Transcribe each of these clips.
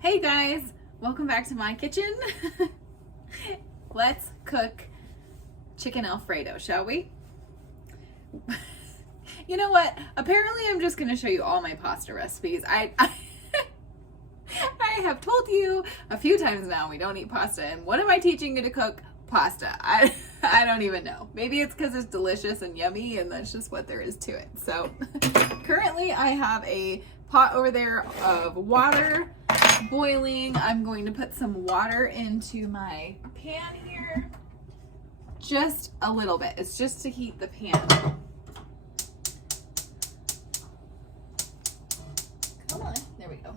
Hey guys, welcome back to my kitchen. Let's cook chicken Alfredo, shall we? You know what? Apparently I'm just going to show you all my pasta recipes. I have told you a few times now we don't eat pasta, and what am I teaching you to cook? Pasta. I don't even know. Maybe it's because it's delicious and yummy and that's just what there is to it. So currently I have a pot over there of water boiling. I'm going to put some water into my pan here. Just a little bit. It's just to heat the pan. Come on. There we go.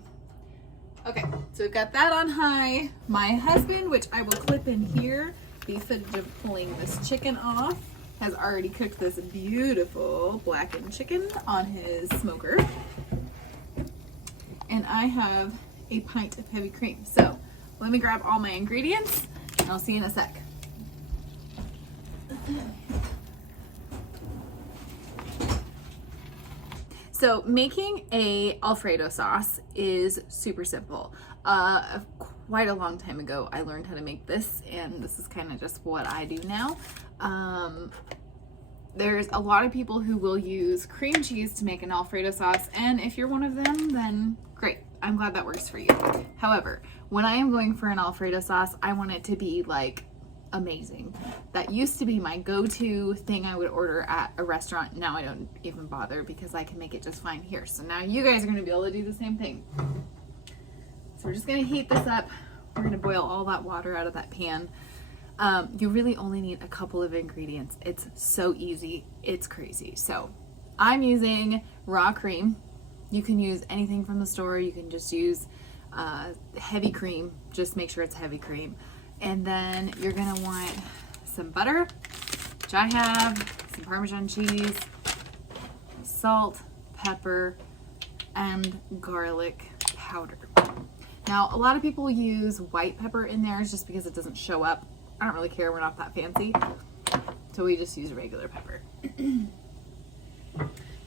Okay, so we've got that on high. My husband, which I will clip in here, the footage of pulling this chicken off, has already cooked this beautiful blackened chicken on his smoker. And I have a pint of heavy cream. So let me grab all my ingredients and I'll see you in a sec. So making a Alfredo sauce is super simple. Quite a long time ago, I learned how to make this, and this is kind of just what I do now. There's a lot of people who will use cream cheese to make an Alfredo sauce, and if you're one of them, then great. I'm glad that works for you. However, when I am going for an Alfredo sauce, I want it to be like amazing. That used to be my go-to thing I would order at a restaurant. Now I don't even bother because I can make it just fine here. So now you guys are gonna be able to do the same thing. So we're just gonna heat this up. We're gonna boil all that water out of that pan. You really only need a couple of ingredients. It's so easy, it's crazy. So I'm using raw cream. You can use anything from the store. You can just use heavy cream. Just make sure it's heavy cream. And then you're gonna want some butter, which I have, some Parmesan cheese, salt, pepper, and garlic powder. Now, a lot of people use white pepper in theirs just because it doesn't show up. I don't really care, we're not that fancy. So we just use regular pepper.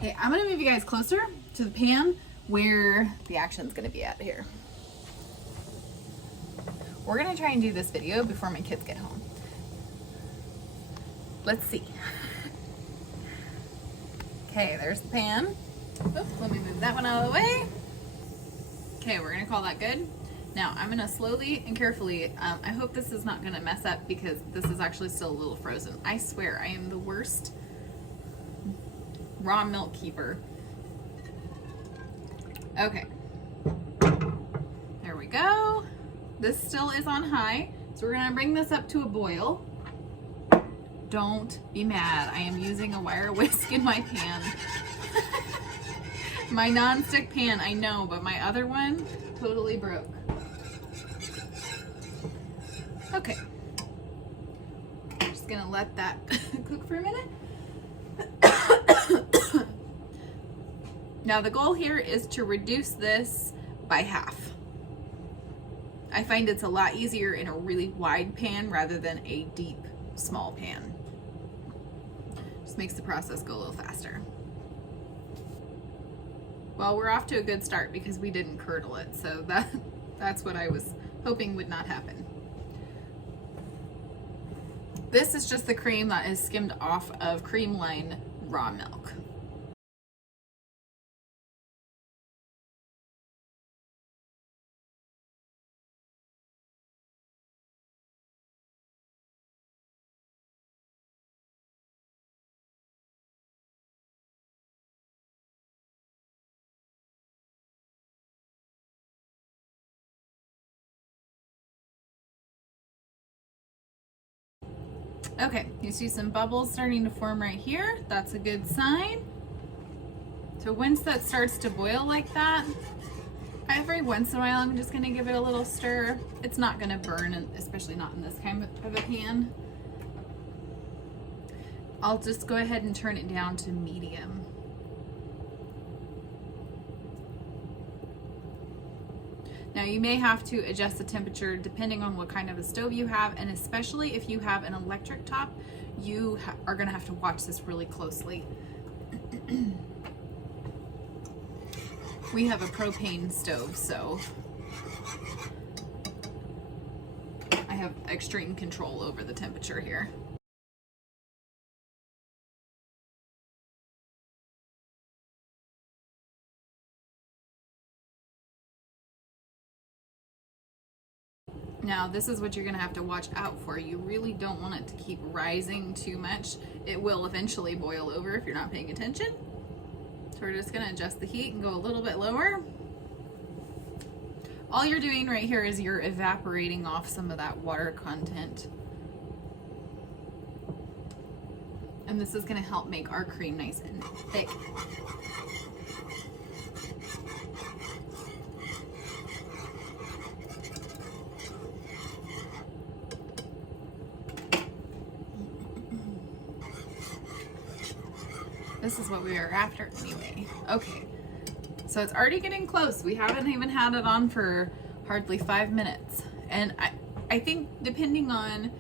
Okay, I'm gonna move you guys closer to the pan where the action's gonna be at here. We're gonna try and do this video before my kids get home. Let's see. Okay, there's the pan. Oops, let me move that one out of the way. Okay, we're gonna call that good. Now I'm gonna slowly and carefully, I hope this is not gonna mess up because this is actually still a little frozen. I swear I am the worst raw milk keeper. Okay, there we go. This still is on high, so we're gonna bring this up to a boil. Don't be mad, I am using a wire whisk in my pan. My non-stick pan, I know, but my other one totally broke. Okay, I'm just gonna let that cook for a minute. Now the goal here is to reduce this by half. I find it's a lot easier in a really wide pan rather than a deep, small pan. Just makes the process go a little faster. Well, we're off to a good start because we didn't curdle it, so that's what I was hoping would not happen. This is just the cream that is skimmed off of cream line raw milk. Okay, you see some bubbles starting to form right here. That's a good sign. So once that starts to boil like that, every once in a while I'm just gonna give it a little stir. It's not gonna burn, especially not in this kind of a pan. I'll just go ahead and turn it down to medium. Now you may have to adjust the temperature depending on what kind of a stove you have, and especially if you have an electric top, you are gonna have to watch this really closely. We have a propane stove, so have extreme control over the temperature here. Now, this is what you're gonna have to watch out for. You really don't want it to keep rising too much. It will eventually boil over if you're not paying attention. So we're just gonna adjust the heat and go a little bit lower. All you're doing right here is you're evaporating off some of that water content. And this is gonna help make our cream nice and thick. This is what we are after anyway. Okay, so it's already getting close. We haven't even had it on for hardly 5 minutes. And I think depending on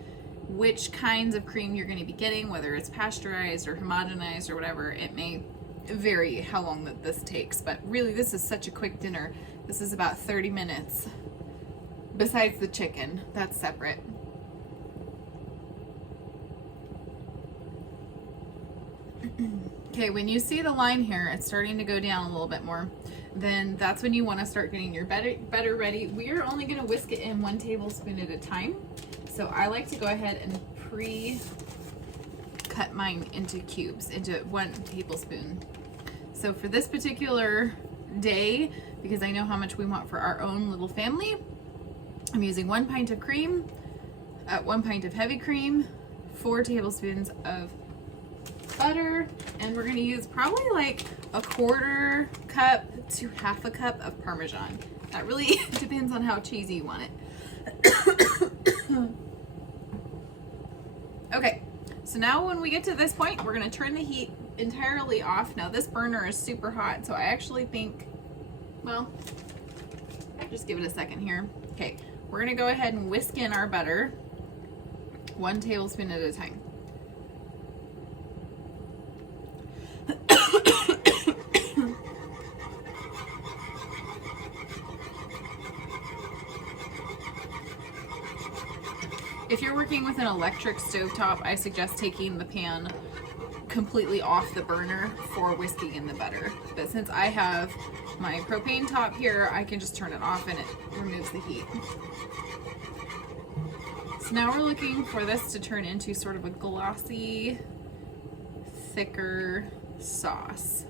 which kinds of cream you're gonna be getting, whether it's pasteurized or homogenized or whatever, it may vary how long that this takes. But really, this is such a quick dinner. This is about 30 minutes. Besides the chicken, that's separate. Okay, when you see the line here, it's starting to go down a little bit more, then that's when you want to start getting your butter ready. We're only going to whisk it in 1 tablespoon at a time. So I like to go ahead and pre-cut mine into cubes, into 1 tablespoon. So for this particular day, because I know how much we want for our own little family, I'm using 1 pint of cream, 1 pint of heavy cream, 4 tablespoons of butter, and we're going to use probably like 1/4 cup to 1/2 cup of Parmesan. That really depends on how cheesy you want it. Okay, so now when we get to this point, we're going to turn the heat entirely off. Now this burner is super hot, so I actually think, well, just give it a second here. Okay, we're going to go ahead and whisk in our butter 1 tablespoon at a time. If you're working with an electric stovetop, I suggest taking the pan completely off the burner for whisking in the butter. But since I have my propane top here, I can just turn it off and it removes the heat. So now we're looking for this to turn into sort of a glossy, thicker sauce.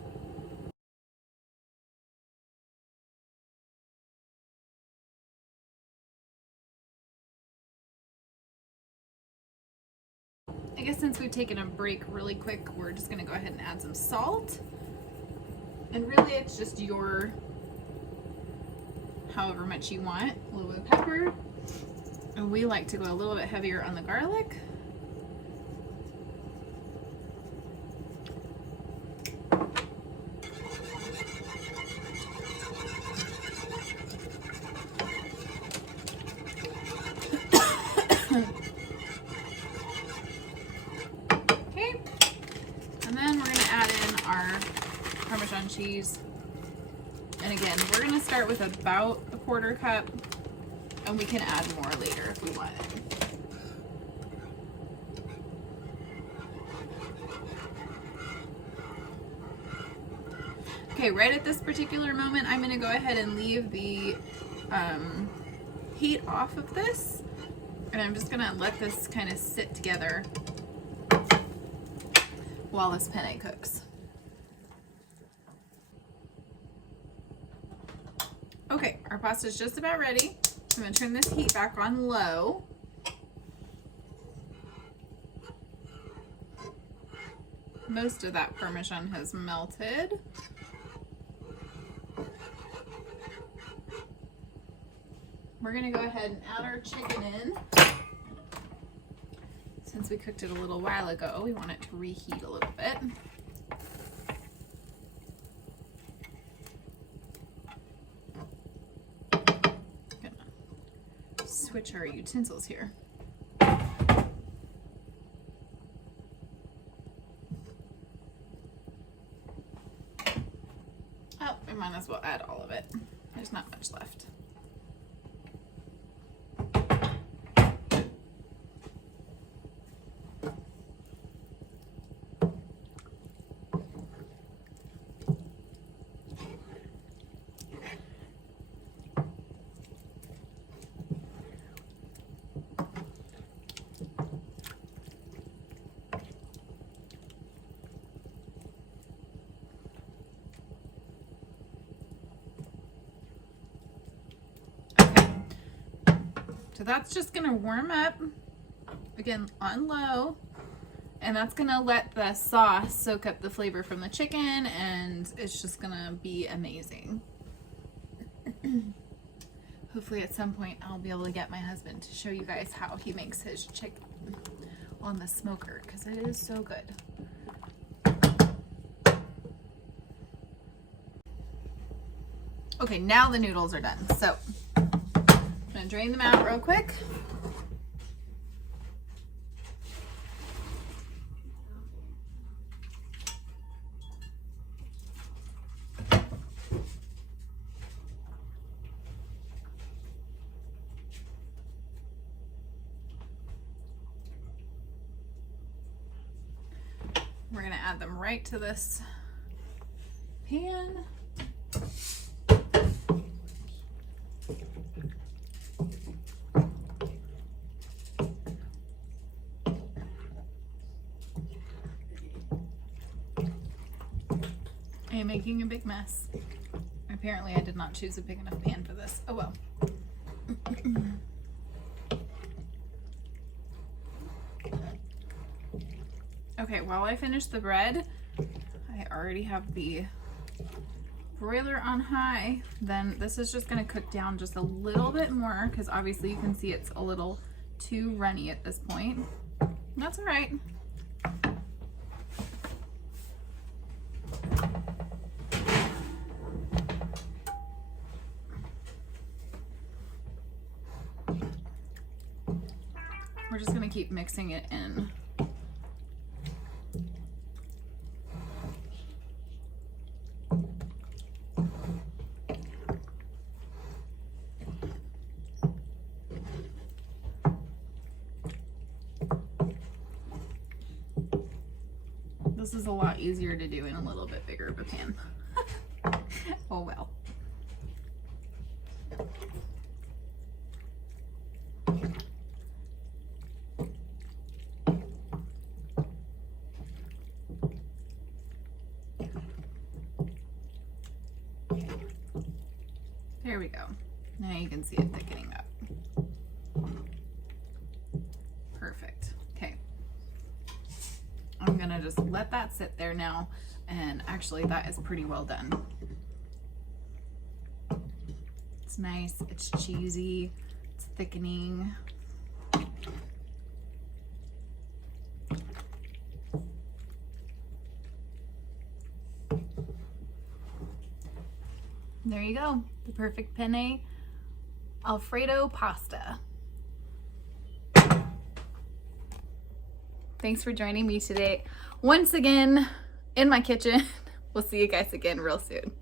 I guess since we've taken a break really quick, we're just gonna go ahead and add some salt. And really it's just your, however much you want, a little bit of pepper. And we like to go a little bit heavier on the garlic. Okay, and then we're going to add in our Parmesan cheese. And again, we're going to start with about 1/4 cup, and we can add more later if we want it. Okay, right at this particular moment, I'm going to go ahead and leave the heat off of this, and I'm just going to let this kind of sit together while this penne cooks. Okay, our pasta is just about ready. I'm going to turn this heat back on low. Most of that Parmesan has melted. We're going to go ahead and add our chicken in. Since we cooked it a little while ago, we want it to reheat a little bit. Switch our utensils here. Oh, we might as well add all of it. There's not much left. So that's just gonna warm up, again, on low. And that's gonna let the sauce soak up the flavor from the chicken, and it's just gonna be amazing. Hopefully at some point I'll be able to get my husband to show you guys how he makes his chicken on the smoker, because it is so good. Okay, now the noodles are done. So I'm gonna drain them out real quick. We're gonna add them right to this pan. I am making a big mess. Apparently I did not choose a big enough pan for this. Oh well. Okay, while I finish the bread, I already have the broiler on high. Then this is just gonna cook down just a little bit more, because obviously you can see it's a little too runny at this point. That's all right. We're just gonna keep mixing it in. This is a lot easier to do in a little bit bigger of a pan. Oh well. There we go. Now you can see it thickening up. Perfect. Okay. I'm gonna just let that sit there now, and actually that is pretty well done. It's nice, it's cheesy, it's thickening. There you go, the perfect penne Alfredo pasta. Thanks for joining me today once again in my kitchen. We'll see you guys again real soon.